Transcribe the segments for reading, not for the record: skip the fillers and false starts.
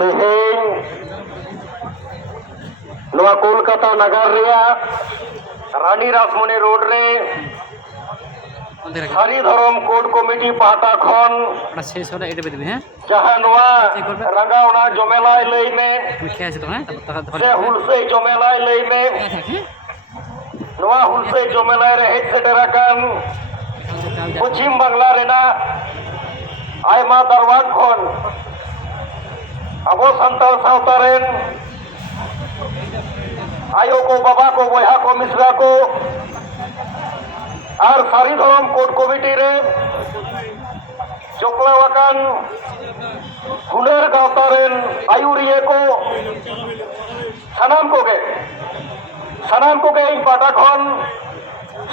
तेहेन कोलकाता नगर रानी रासमणी रोड रे सारी धर्म कोड कमिटी पाहता खन जहाँ रंगावना जमेलाय लई में से हुलसे जमेलाय लई में हुलसे जमेलाय रे हेड सेटराकान पश्चिम बांगला रेना आयमा दरवाज खन अब सान्ताल सावता रेन आयो को बाबा को बहा को मिश्रा को और सारी धर्म कोड कमिटी रे चोकलावाकान हुनर गावता रेन आयुरिये को सानाम को गे इन पाटा खन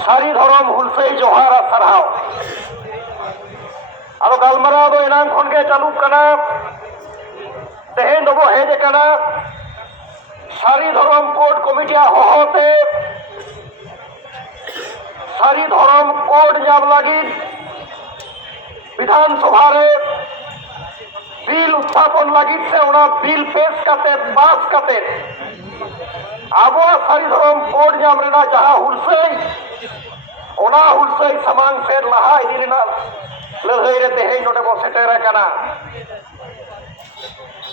सारी धर्म हुलसे जोहार सारहाव अब गालमाराव दो एनांग खन के चालू कना तेहेन दो हेज कना सारी धर्म कोड कमिटी होते सारी धर्म कोड जाम लगी विधानसभा रे बिल उत्थापन लगी से उना बिल पेश करते पास करते अब सारी धर्म कोड जाम रेना जहाँ हुलसे ओना हुलसे समांग से लहा इदी रेना लड़ाई रे तेहेन नोडे बो सेटेर कना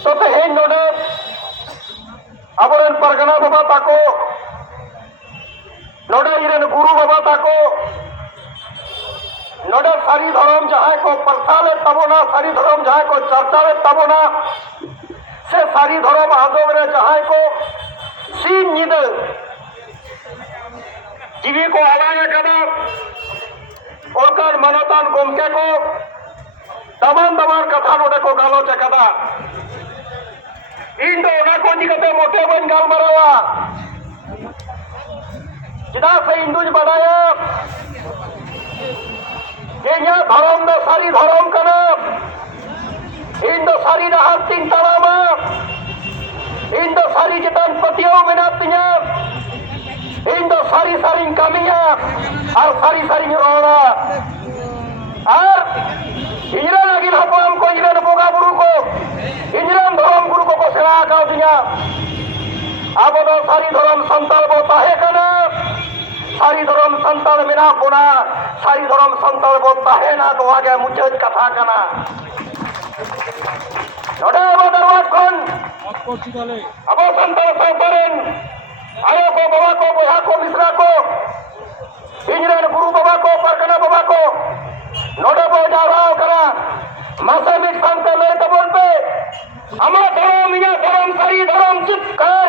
तो तेहेन नोडे अबरेन परगना बाबा ताको नोडे इरेन गुरु बाबा ताको नोडे सारी धर्म जहाँ को प्रसाले तबोना सारी धर्म जहाँ को चर्चा तबोना से सारी धर्म आदोग रे जहाँ को सीन निद जीवी को आवाज कदा ओरकार मनोतान गोमके को दमान कथा नोडे को गालोच कदा इन को दिखते मोटे बन गाल मरावा चिदा से इंदुज बनाया ये धर्म दो सारी धर्म कना इन दो सारी नहार तीन तलामा इन दो सारी चितान पतियों मेनातिया इन दो सारी कमिया और सारी रोड़ा और इंजरा लगिन हपाम को इंजरा बोगा बुरु को इंजराम धर्म गुरु को सेवा आकाव दिया अब दो सारी धर्म संताल बो ताहे कना सारी धर्म संताल मेना बोना सारी धर्म संताल बो ताहे ना तो आगे मुझे कथा कना नोडे अब दरवाज कौन अब संताल सावतारेन आयो को बाबा को बहा को मिश्रा को इंजरान गुरु बाबा को परगना बाबा को नोडे बो जाओ कना मासामिक संताल ले तबोल पे अमा धर्म या धर्म सारी धर्म जित कर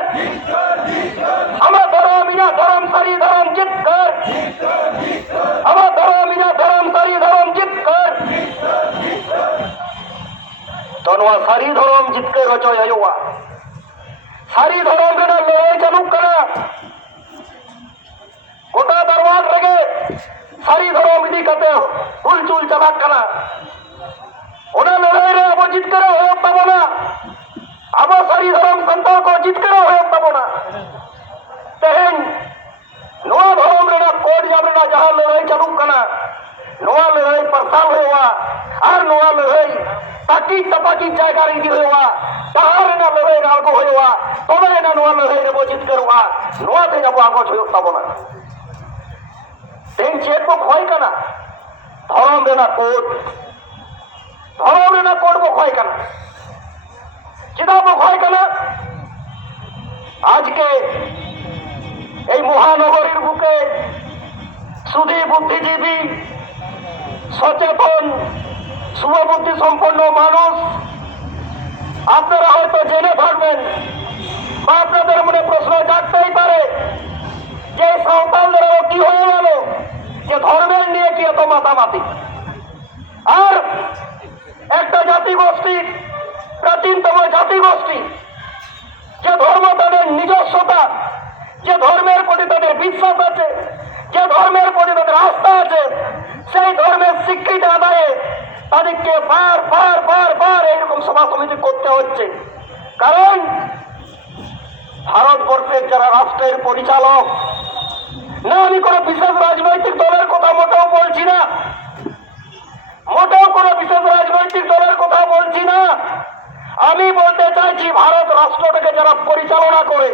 अमा धर्म या धर्म सारी धर्म जित कर अमा धर्म या धर्म सारी धर्म जित कर तो नवा सारी धर्म जित के रचो आयुवा सारी धर्म के लड़ाई चालू करा गोटा दरबार रगे सारी धर्म इदी कते हुलचुल चला कना ओना लड़ाई रे अब जित करे हो तबना अब सारी धर्म संताल को जित करे हो तबना तेहेन नोआ धर्म रेना कोड जाम रेना जहाँ लड़ाई चालू कना नोआ लड़ाई प्रसार हुआ और नोआ लड़ाई ताकि तपाकी जायगा रीति हुआ तहार रेना लड़ाई रालको हुआ तबे रेना नोआ लड़ाई रे वो जित करुआ नोआ ते जब आगो छयो तबना तेन चेक को खोई कना धर्म रेना कोड धर्म रेना कोड बो खोई कना चिदा बो खोई कना आज के এই মহানগরীর বুকে সুধী বুদ্ধিজীবী সচেতন শুভবুদ্ধি সম্পন্ন মানুষ আপনারা হয়তো জেনে থাকবেন বা আপনাদের মনে প্রশ্ন জাগতেই পারে যে সাঁওতালদেরও কি হয়ে গেল যে ধর্মের নিয়ে কি এত মাতামাতি আর একটা জাতিগোষ্ঠী প্রাচীনতম জাতিগোষ্ঠী যে ধর্ম তাদের নিজস্বতা যে ধর্মের প্রতি তাদের বিশ্বাস আছে যে ধর্মের প্রতি তাদের আস্থা আছে সেই ধর্মের স্বীকৃতি আদায়ে তাদেরকে বার এইরকম সভা সমিতি করতে হচ্ছে কারণ ভারতবর্ষের যারা রাষ্ট্রের পরিচালক না আমি কোনো বিশেষ রাজনৈতিক দলের কথা মোটেও বলছি না মোটেও কোনো বিশেষ রাজনৈতিক দলের কথা বলছি না আমি বলতে চাইছি ভারত রাষ্ট্রটাকে যারা পরিচালনা করে,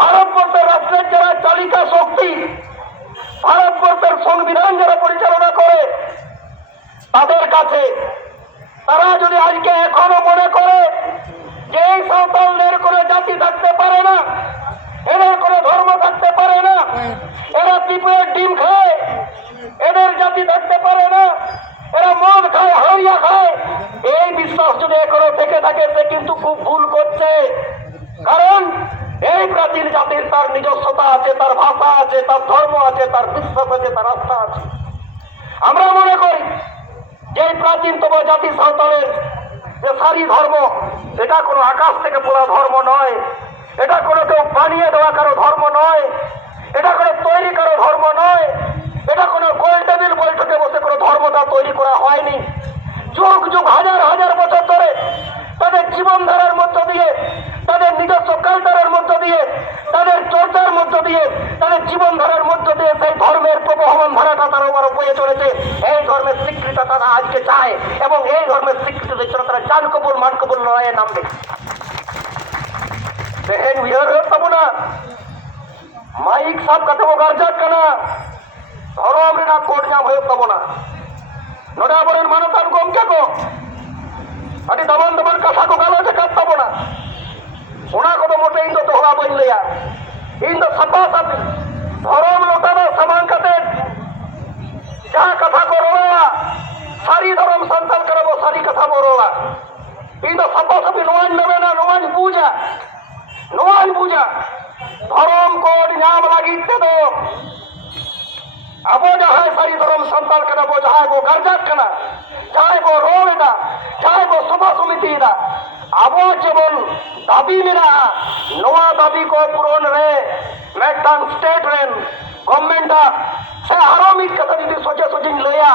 ভারতবর্ষের রাষ্ট্রের যারা চালিকা শক্তি, ভারতবর্ষের সংবিধান যারা পরিচালনা করে, তাদের কাছে তারা যদি আজকে এখনো মনে করে যে এই সাঁওতালদের কোনো জাতি থাকতে পারে না, এদের কোনো ধর্ম থাকতে পারে না, এরা পিঁপড়ের ডিম খায়, এদের জাতি থাকতে পারে না, এরা মদ খায়, হাড়িয়া খায়, এই বিশ্বাস যদি এখনো থেকে থাকে সে কিন্তু খুব ভুল করছে। কারণ এই প্রাচীন জাতির তার নিজস্বতা আছে, তার ভাষা আছে, তার ধর্ম আছে, তার বিশ্বাস আছে, তার আস্থা আছে। আমরা মনে করি যে এই প্রাচীনতম জাতি সাঁওতালের যে সারি ধর্ম, এটা কোনো আকাশ থেকে পড়া ধর্ম নয়, এটা কোনো কেউ বানিয়ে দেওয়া কারো ধর্ম নয়, এটা কোনো তৈরি কারো ধর্ম নয়, এটা কোনো গোল টেবিল বৈঠকে বসে কোনো ধর্মটা তৈরি করা হয়নি। যুগ যুগ হাজার হাজার বছর ধরে তাদের জীবনধারার মধ্য দিয়ে, তাদের নিজস্ব কালচারের মধ্য দিয়ে, তাদের চর্চার মধ্য দিয়ে, তাদের জীবনধারার মধ্য দিয়ে সেই ধর্মের প্রবহমান ধারাটা তারা ওরা বয়ে চলেছে। এই ধর্মের স্বীকৃতি তারা আজকে চায় এবং এই ধর্মের স্বীকৃতির জন্য তারা জান কবুল মান কবুল লড়াইয়ে নামবে। बहन विहर तब ना माइक साहब कते गार्जा कना धर्म रेना कोड नाम हो तब ना नोडे आबरेन मानतान गमके को अति दमन दमन कथा को गालोच का तब ना ओना को तो मोटे इन तो तोहरा बन लिया इन तो सपा सब धर्म लोटानो समान कते जा कथा को रोला सारी धर्म संतान करबो सारी कथा बोरोला इन तो सपा सब नोन नवे ना नोन पूजा नोन पूजा धर्म कोड नाम लागिते दो अबो जहां सारी धर्म संतान करना वो जहां वो गर्जक करना चाहे वो रोवेदा चाहे वो सभा समिति दा अबो जेबन दाबी मेरा नोआ दाबी को पूरण रे मेटांग स्टेट रेन गवर्नमेंट से हारोमित कथा दीदी सोचे सोचे लया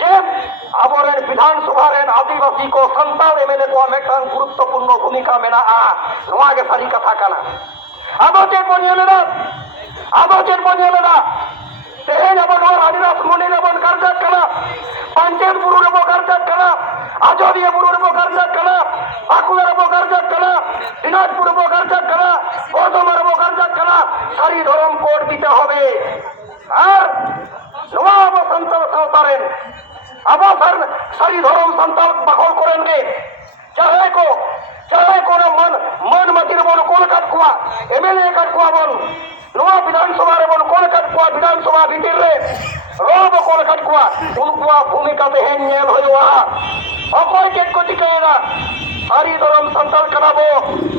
जे आबोरेन विधानसभा रेन आदिवासी को संताल एमएलए को मेटांग गुरुत्वपूर्ण भूमिका मेना नोआ के सारी कथा कना आदो जे बनियलेदा आदो जे बनियलेदा तेहेन अपन और आदिवास मुनि रेबन कर्जा कना पंचायत बुरु रेबो कर्जा कना आजोरिया बुरु रेबो कर्जा कना बाकुला रेबो कर्जा कना दिनाजपुर रेबो कर्जा कना बर्धमान रेबो कर्जा कना सारी धर्म कोड दिते होबे और नवा आबो संताल सावतारेन आबो सारी धर्म संताल बखल करेंगे चाहे को मन मन मतिर बन कोन काट कुआ एमएलए काट कुआ बन नवा विधानसभा रे बन कोन काट कुआ विधानसभा भीतर रे रोब कोन काट कुआ उनकुआ भूमिका ते हेन नेल होयवा अकोय के को चिकेना सारी धर्म संताल कराबो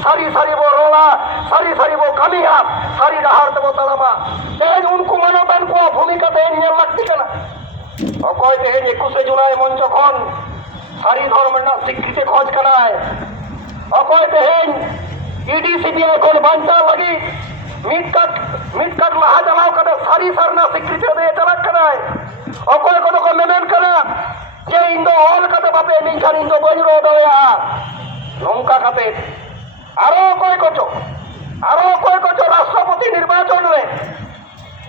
सारी सारी वो रोला सारी सारी वो कमिया सारी डहार तबो तलमा तेन उनको मानतान को भूमिका ते हेन नेल लगती कना अकोय ते हेन 21 जुलाई मन जखन सारी धर्म ना स्वीकृति खोज कराय अकोय ते हेन ईडी सीबीआई कोन बांचा लगी मिटकट लहा जलाव कदे सारी सरना स्वीकृति दे चलक कराय अकोय को मेमेन करा जे इंदो ऑल कदे बापे निखान इंदो बजरो दया नौका कते आरो कोई कोचो राष्ट्रपति निर्वाचन रे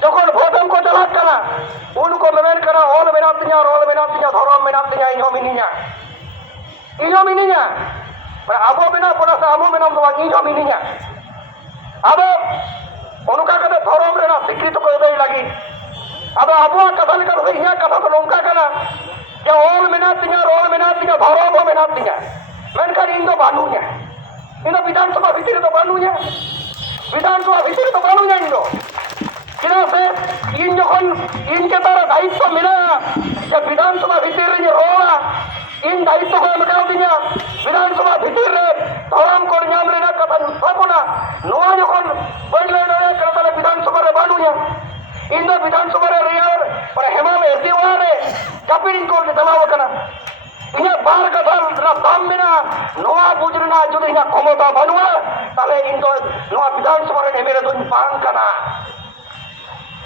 যখন ভোটম को चला कना उनको मेमेन करा ऑल मेनातिया रोल मेनातिया धर्म मेनातिया इनो मिनिया पर आबो बिना पड़ा से आमो मेनाम दवा इनो मिनिया अब उनका कदे धर्म रेना स्वीकृत को दे लगी अब आबो कथा लेकर से इया कथा तो नौका कना जे ऑल मेनातिया रोल मेनातिया धर्म मेनातिया मेनकर इंदो बानुया इंदो विधानसभा भीतर तो बानुया विधानसभा भीतर तो बानुया इंदो किना से इन जखन इनके तारा दायित्व मिला जे विधानसभा भीतर रे रोला इन दायित्व को लगाव दिया विधानसभा भीतर रे धर्म को नाम रे ना कथा उत्थापना नोआ जखन बजले रे कथा विधानसभा रे बानुया इन दो विधानसभा रे रेयर पर हेमाल एसीवा रे कपिंग को दलाव कना इन्हें बार कथा रास्ताम मिना नोआ बुजरना जुदी ना क्षमता बानुआ ताले इन दो नोआ विधानसभा रे मेरे दुन पांग कना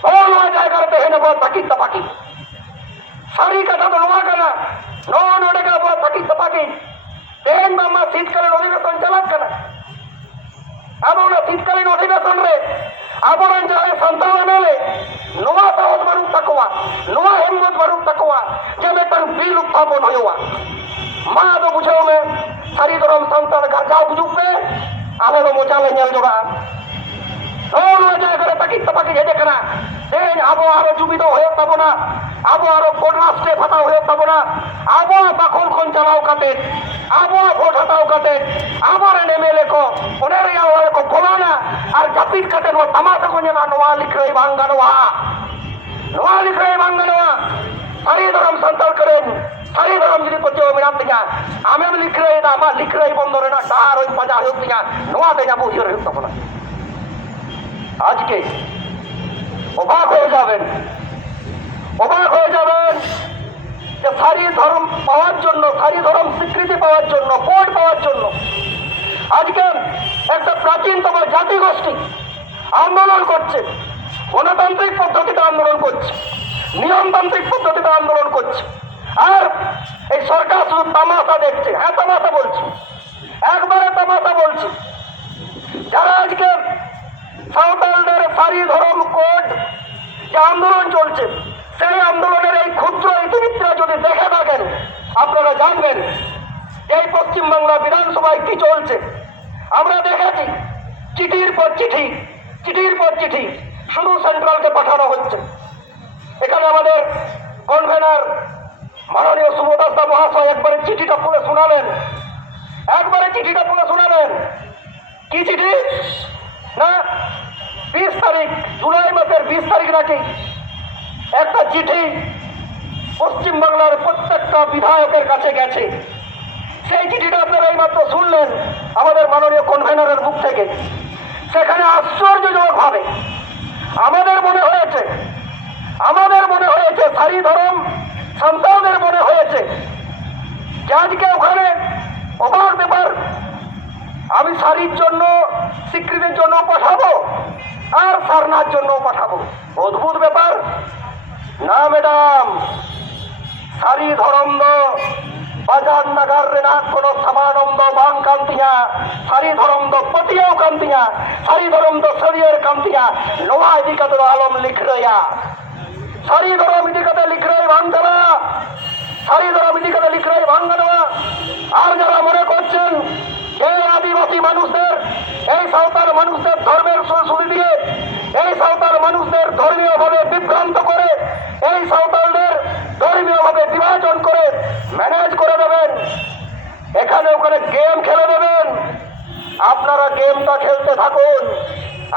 नोआ जायगा रे हेने बहुत तकित तपाकी सारी कथा तो नोआ कना नो नोडे का बहुत तकित तपाकी तेन मामा शीतकालीन अधिवेशन चलत कना अब उन्हें शीतकालीन अधिवेशन रे आबोरन जाए संतान मेले नोआ साहस बरु तकवा नोआ हिम्मत बरु तकवा जे बेतन बिल उत्थापन होयवा मा तो बुझाओ में ᱥᱟᱹᱨᱤ ᱫᱷᱚᱨᱚᱢ ᱥᱟᱱᱛᱟᱲ ᱜᱟᱨᱡᱟᱣ ᱜᱩᱡᱩᱜ ᱯᱮ, ᱟᱞᱮ ᱫᱚ ᱢᱚᱪᱟ ᱞᱮ ᱧᱮᱞ ᱡᱚᱲᱟᱜᱼᱟ᱾ ᱱᱚᱣᱟ ᱡᱟᱭᱜᱟ ᱨᱮ ᱛᱟᱹᱠᱤᱡ ᱛᱟᱯᱟᱠᱤᱡ ᱦᱮᱡ ᱟᱠᱟᱱᱟ᱾ ᱛᱮᱦᱮᱧ ᱟᱵᱚ ᱟᱨᱚ ᱡᱩᱢᱤᱫᱚᱜ ᱦᱩᱭᱩᱜ ᱛᱟᱵᱚᱱᱟ, ᱟᱵᱚ ᱟᱨᱚ ᱠᱚᱰᱨᱟ ᱥᱴᱮᱯ ᱦᱟᱛᱟᱣ ᱦᱩᱭᱩᱜ ᱛᱟᱵᱚᱱᱟ, ᱟᱵᱚᱣᱟᱜ ᱫᱟᱠᱷᱚᱞ ᱠᱷᱚᱱ ᱪᱟᱞᱟᱣ ᱠᱟᱛᱮ, ᱟᱵᱚᱣᱟᱜ ᱵᱷᱳᱴ ᱦᱟᱛᱟᱣ ᱠᱟᱛᱮ, ᱟᱵᱚᱨᱮᱱ ᱮᱢᱮᱞᱮ ko ᱚᱸᱰᱮ ᱨᱮᱭᱟᱜ ᱚᱲᱟᱜ ᱠᱚ ᱵᱚᱞᱚᱱᱟ ᱟᱨ ᱡᱟᱹᱯᱤᱫ ᱠᱟᱛᱮ ᱱᱚᱣᱟ ᱛᱟᱢᱟᱥᱟ ᱠᱚ ᱧᱮᱞᱟ, ᱱᱚᱣᱟ ᱞᱤᱠᱷᱟᱹᱭ ᱵᱟᱝ ᱜᱟᱱᱚᱜᱼᱟ, ᱱᱚᱣᱟ ᱞᱤᱠᱷᱟᱹᱭ ᱵᱟᱝ ᱜᱟᱱᱚᱜᱼᱟ᱾ ᱥᱟᱹᱨᱤ ᱫᱷᱚᱨᱚᱢ ᱥᱟᱱᱛᱟᱲ ᱠᱚᱨᱮᱱ ᱥᱟᱹᱨᱤ ᱫᱷᱚᱨᱚᱢ ᱡᱩᱫᱤ ᱯᱟᱹᱛᱭᱟᱹᱣ ᱢᱮᱱᱟᱜ ᱛᱤᱧᱟ, ᱟᱢᱮᱢ ᱞᱤᱠᱷᱟᱹᱭᱮᱫᱟ, ᱟᱢᱟᱜ ᱞᱤᱠᱷᱟᱹᱭ ᱵᱚᱱᱫᱚ ᱨᱮᱱᱟᱜ ᱰᱟᱦᱟᱨ ᱦᱚᱸ ᱯᱟᱸᱡᱟ ᱦᱩᱭᱩᱜ ᱛᱤᱧᱟ, ᱱᱚᱣᱟ ᱛᱮ ᱟᱵᱚ উদ্ধার হতে হবে না। আজকে অবাক হয়ে যাবেন, অবাক হয়ে যাবেন যে সারি ধর্ম পাওয়ার জন্য, সারি ধর্ম স্বীকৃতি পাওয়ার জন্য, কোড পাওয়ার জন্য আজকে একটা প্রাচীনতম জাতিগোষ্ঠী আন্দোলন করছে, গণতান্ত্রিক পদ্ধতিতে আন্দোলন করছে, নিয়মতান্ত্রিক পদ্ধতিতে আন্দোলন করছে। আর এই সরকার শুধু তামাশা দেখছে। হ্যাঁ, তামাশা বলছি, একবারে তামাশা বলছি। যারা আজকে সাঁওতালদের সারি ধর্ম কোড যে আন্দোলন চলছে, সেই আন্দোলনের এই ক্ষুদ্র ইতিবৃত্তরা যদি দেখে থাকেন, আপনারা জানবেন এই পশ্চিমবাংলা বিধানসভায় কি চলছে। আমরা দেখেছি চিঠির পর চিঠি, চিঠির পর চিঠি শুধু সেন্ট্রালকে পাঠানো হচ্ছে। এখানে আমাদের কনভেনার মাননীয় সুবোদাস দা মহাশয় একবারে চিঠিটা পড়ে শোনালেন, একবারে চিঠিটা পড়ে শোনালেন। কি চিঠি? না, 20 তারিখ, জুলাই মাসের 20 তারিখ নাকি একটা চিঠি পশ্চিমবাংলার প্রত্যেকটা বিধায়কের কাছে গেছে। সেই চিঠিটা আপনারা এইমাত্র শুনলেন আমাদের মাননীয় কনভেনারের মুখ থেকে। সেখানে আশ্চর্যজনকভাবে আমাদের মনে হয়েছে সারি ধর্ম সন্তানদের মনে হয়েছে যে আজকে ওখানে অবাক ব্যাপার, আমি সারির জন্য, স্বীকৃতির জন্য পাঠাবো আর সারনার জন্য পাঠাবো। অদ্ভুত ব্যাপার না ম্যাডাম, সারি ধরম ᱫᱚ ᱵᱟᱡᱟᱨ ᱱᱟᱜᱟᱨ ᱨᱮᱱᱟᱜ ᱠᱳᱱᱳ ᱥᱟᱢᱟᱱᱚᱢ ᱫᱚ ᱵᱟᱝ ᱠᱟᱱ ᱛᱤᱧᱟ, ᱥᱟᱹᱨᱤ ᱫᱷᱚᱨᱚᱢ ᱫᱚ ᱯᱟᱹᱛᱭᱟᱹᱣ ᱠᱟᱱ ᱛᱤᱧᱟ, ᱥᱟᱹᱨᱤ ᱫᱷᱚᱨᱚᱢ ᱫᱚ ᱥᱟᱹᱨᱭᱟᱹᱲ ᱠᱟᱱ ᱛᱤᱧᱟ। ᱱᱚᱣᱟ ᱤᱫᱤ ᱠᱟᱛᱮ ᱫᱚ ᱟᱞᱚᱢ ᱞᱤᱠᱷᱨᱟᱹᱭᱟ, ᱥᱟᱹᱨᱤ ᱫᱷᱚᱨᱚᱢ ᱤᱫᱤ ᱠᱟᱛᱮ ᱞᱤᱠᱷᱨᱟᱹᱭ ᱵᱟᱝ ᱪᱟᱞᱟᱜᱼᱟ, সারি ধর্ম ইদি কাতে লিখরাই বাং গানোয়া। আর যারা মনে করছেন এই আদিবাসী মানুষদের, এই সাঁওতাল মানুষদের ধর্মের সুরসুরি দিয়ে, এই সাঁওতাল মানুষদের ধর্মীয়ভাবে বিভ্রান্ত করে, এই সাঁওতালদের ধর্মীয়ভাবে বিভাজন করে ম্যানেজ করে দেবেন, এখানে ওখানে গেম খেলে দেবেন, আপনারা গেমটা খেলতে থাকুন।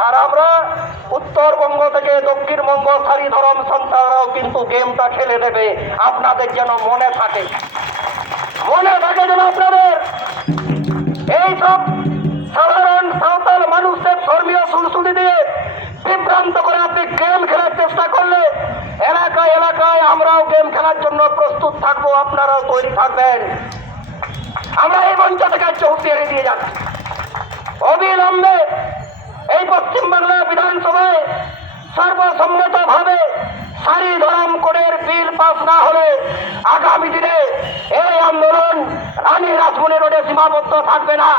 আর আমরা উত্তরবঙ্গ থেকে দক্ষিণবঙ্গ সারি ধর্ম সন্তানরাও কিন্তু গেমটা খেলে দেবে, আপনাদের যেন মনে থাকে, মনে থাকে যেন আপনাদের এইসব সাধারণ সাঁওতাল মানুষদের ধর্মীয় সুরসুরি দিয়ে বিভ্রান্ত করে আপনি গেম খেলার চেষ্টা করলে এলাকায় এলাকায় আমরাও গেম খেলার জন্য প্রস্তুত থাকবো, আপনারাও তৈরি থাকবেন। আমরা এই মঞ্চ থেকে হুঁশিয়ারি দিয়ে যাচ্ছি, অবিলম্বে এই পশ্চিমবাংলা বিধানসভায় সর্বসম্মতভাবে সারি ধর্ম কোডের বিল পাস না হলে আগামী দিনে এই আন্দোলন রানী রাসমণি রোডে সীমাবদ্ধ থাকবে না।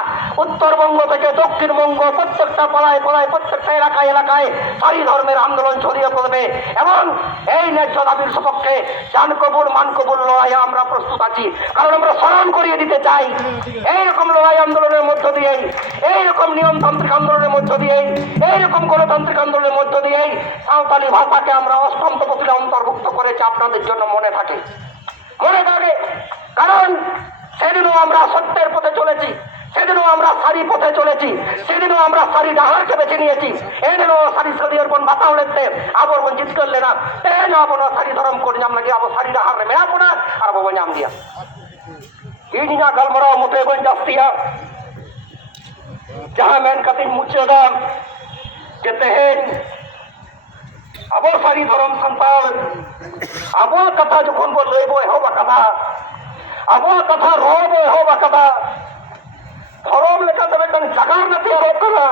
উত্তরবঙ্গ থেকে দক্ষিণবঙ্গ প্রত্যেকটা পাড়ায় পাড়ায়, প্রত্যেকটা এলাকায় এলাকায় সারি ধর্মের আন্দোলন ছড়িয়ে পড়বে এবং এই ন্যায্য দাবির সপক্ষে জান কবুল মান কবুল লড়াইয়ে আমরা প্রস্তুত আছি। কারণ আমরা স্মরণ করিয়ে দিতে চাই, এইরকম লড়াই আন্দোলনের মধ্য দিয়েই, এইরকম নিয়মতান্ত্রিক আন্দোলনের মধ্য দিয়েই, এইরকম গণতান্ত্রিক আন্দোলনের মধ্য দিয়েই সাঁওতালি ভাষাকে আমরা অষ্টম তফসিলে অন্তর্ভুক্ত করেছি। আপনাদের জন্য মনে থাকে, মনে থাকে, কারণ সেদিনও আমরা সত্যের পথে চলেছি, সেদিনও আমরা সারি পথে চলেছি, সেদিনও আমরা সারি ডাহারকে বেছে নিয়েছি। এদিনও সারি সরিয়ের বন বাতাও লেতে আবর বন জিত করলে না তেন আবন সারি ধরম করে নাম লাগি আবো সারি ডাহার রে মেয়া কোনা আর বাবু নাম দিয়া ইডিনা গালমরা মুতে বন জাস্তিয়া যাহা মেন কাতিন মুচেদা যে তেহেন আবো সারি ধরম সন্তাল আবো কথা যখন বল লইব এহবা কথা, আবো কথা রব এহবা কথা, ধরম লেখাতে বেতন জাগার না তৈয়ারক করা,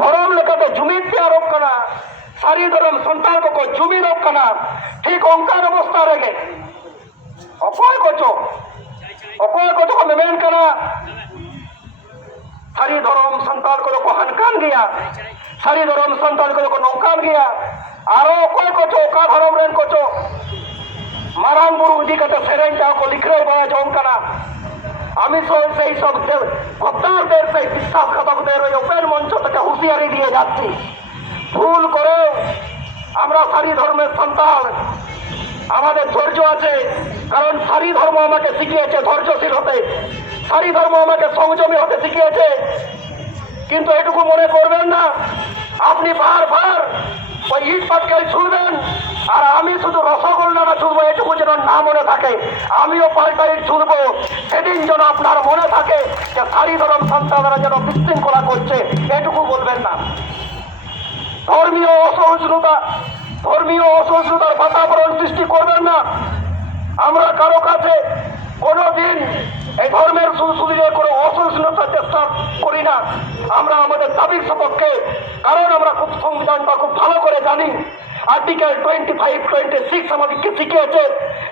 ধরম লেখাতে জুমি তৈয়ারক করা, সারি ধরম সন্তান को জুমি রোক করা, ঠিক অঙ্কার অবস্থা রেখে অকয় কচো মেমেন করা সারি ধরম সন্তান को हनकान गया, सारी धर्म संतान को नौकान गया, आरो कोई कोचो का धर्म रेन कोचो मारांग बुरु इदी कते सेरेन जाओ को लिखरे बा जों कना আমি সেই সব গদ্দারদের সেই বিশ্বাসঘাতকদের ওই ওপেন মঞ্চ থেকে হুঁশিয়ারি দিয়ে যাচ্ছি, ভুল করে আমরা সারি ধর্মের সন্তান, আমাদের ধৈর্য আছে, কারণ সারি ধর্ম আমাকে শিখিয়েছে ধৈর্যশীল হতে, সারি ধর্ম আমাকে সংযমী হতে শিখিয়েছে। কিন্তু এটুকু মনে করবেন না আপনি বারবার ওই ইট পাটকেল ছুঁড়বেন আর আমি শুধু রসগোল্লাটা ছুঁড়বো, এটুকু যেন না মনে থাকে। আমিও পাল্টা ইট ছুঁড়বো, সেদিন যেন আপনার মনে থাকে যে সারি ধর্ম সন্তানরা যেন বিশৃঙ্খলা করছে, এটুকু বলবেন না। ধর্মীয় অসহিষ্ণুতার বাতাবরণ সৃষ্টি করবেন না। আমরা কারো কাছে কোনোদিন এই ধর্মের সুবিধে করে অসহিষ্ণুতার চেষ্টা করি না। আমরা আমাদের দাবির সপক্ষে, কারণ আমরা খুব সংবিধানটা খুব ভালো করে জানি। আর্টিকেল 25-26 আমাদেরকে শিখিয়েছে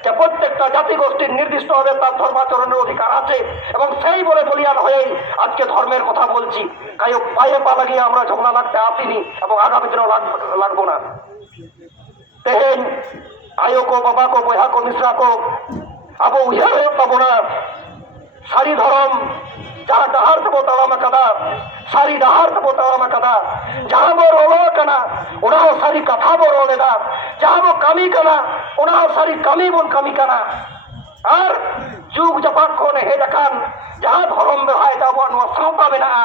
যে প্রত্যেকটা জাতিগোষ্ঠীর নির্দিষ্টভাবে তার ধর্মাচরণের অধিকার আছে, এবং সেই বলে বলিয়ান হয়েই আজকে ধর্মের কথা বলছি। কায়ো পায়ে পা লাগিয়ে আমরা ঝগড়া লাগতে আসিনি এবং আগামী দিনেও লাগবো না। তেহেন আয়ো কো বাবা কো বয়া কো মিশ্রা কো আবো উইহার পাবো না। সারি ধরম যারা ডাহার তবো তাওয়ামা কাদা, সারি ডাহার তবো তাওয়ামা কাদা, যাহা বো রolo কানা ওনা সারি কথা বো রোলেদা, যাহা বো কামি কানা ওনা সারি কামি বন কামি কানা। আর যুগ জাপান ᱠᱷᱚᱱ ᱦᱮᱡ ᱟᱠᱟᱱ ᱡᱟᱦᱟᱸ ᱫᱷᱚᱨᱚᱢ ᱵᱮᱲᱦᱟᱭ ᱛᱮ ᱟᱵᱚᱣᱟᱜ ᱱᱚᱣᱟ ᱥᱟᱶᱛᱟ ᱢᱮᱱᱟᱜᱼᱟ,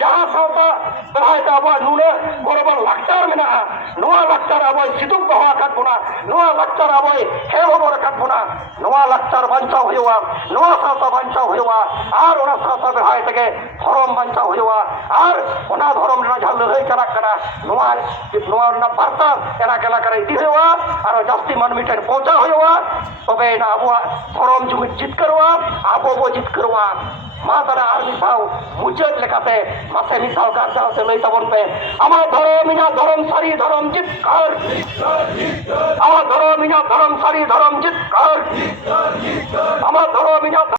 ᱡᱟᱦᱟᱸ ᱥᱟᱶᱛᱟ ᱵᱮᱲᱦᱟᱭ ᱛᱮ ᱟᱵᱚᱣᱟᱜ ᱱᱩᱱᱟᱹᱜ ᱜᱚᱨᱚᱵᱟᱱ ᱞᱟᱠᱪᱟᱨ ᱢᱮᱱᱟᱜᱼᱟ, ᱱᱚᱣᱟ ᱞᱟᱠᱪᱟᱨ ᱟᱵᱚᱭ ᱥᱤᱫᱩᱵ ᱫᱚᱦᱚ ᱟᱠᱟᱫ ᱵᱚᱱᱟ, ᱱᱚᱣᱟ ᱞᱟᱠᱪᱟর ᱟᱵᱚᱭ ᱦᱮᱣ ᱦᱚᱵᱚᱨ ᱟᱠᱟᱫ ᱵᱚᱱᱟ। ᱱᱚᱣᱟ ᱞᱟᱠᱪᱟর ᱵᱟᱧᱪᱟᱣ ᱦᱩᱭᱩᱜᱼᱟ, ᱱᱚᱣᱟ ᱥᱟᱶᱛᱟ ᱵᱟᱧᱪᱟᱣ ᱦᱩᱭᱩᱜᱼᱟ, ᱟᱨ ᱚᱱᱟ ᱥᱟᱶᱛᱟ ᱵᱮᱲᱦᱟᱭ ᱛᱮᱜᱮ ᱫᱷᱚᱨᱚᱢ ᱵᱟᱧᱪᱟᱣ ᱦᱩᱭᱩᱜᱼᱟ। ᱟᱨ ᱚᱱᱟ ᱫᱷᱚᱨᱚᱢ ᱨᱮᱱᱟᱜ ᱡᱟᱦᱟᱸ ᱞᱟᱹᱲᱦᱟᱹᱭ ᱪᱟᱞᱟᱜ ᱠᱟᱱᱟ, ᱱᱚᱣᱟ ᱨᱮᱱᱟᱜ ᱵᱟর্তা ᱮᱞᱟᱠᱟ ᱮᱞᱟᱠᱟ ᱨᱮ ᱤᱫᱤ ᱦᱩᱭᱩᱜᱼᱟ, ᱟᱨ ᱡᱟᱹᱥᱛᱤ ᱢᱟᱹᱱᱢᱤ ᱴᱷᱮᱱ ᱯᱳᱸᱪᱷᱟᱣ ᱦᱩᱭᱩᱜᱼᱟ। ᱛᱚᱵᱮᱭᱮᱱᱟ ᱟᱵᱚᱣᱟᱜ ᱫᱷᱚᱨᱚᱢ ᱡᱩᱢᱤᱫ ᱡᱤᱛᱠᱟᱹᱨᱚᱜᱼᱟ, ᱟᱵᱚ ᱵᱚ ᱡᱤᱛᱠᱟᱹᱨᱚᱜᱼᱟ। ᱢᱟ ᱛᱟᱦᱞᱮ ᱟᱨ ᱢᱤᱫ ᱫᱷᱟᱣ ᱢᱩᱪᱟᱹᱫ ᱞᱮᱠᱟᱛᱮ ᱢᱟᱥᱮ ᱢᱤᱫ ᱫᱷᱟᱣ ᱜᱟᱨᱡᱟᱣ ᱛᱮ ᱞᱟᱹᱭ ᱛᱟᱵᱚᱱ ᱯᱮ, আমার ধর্ম ইনার ধর্ম সারি ধর্ম জিতকার, আমার ধর্ম ইনার ধর্ম সারি ধর্ম জিতকার, আমার ধর্ম ইনার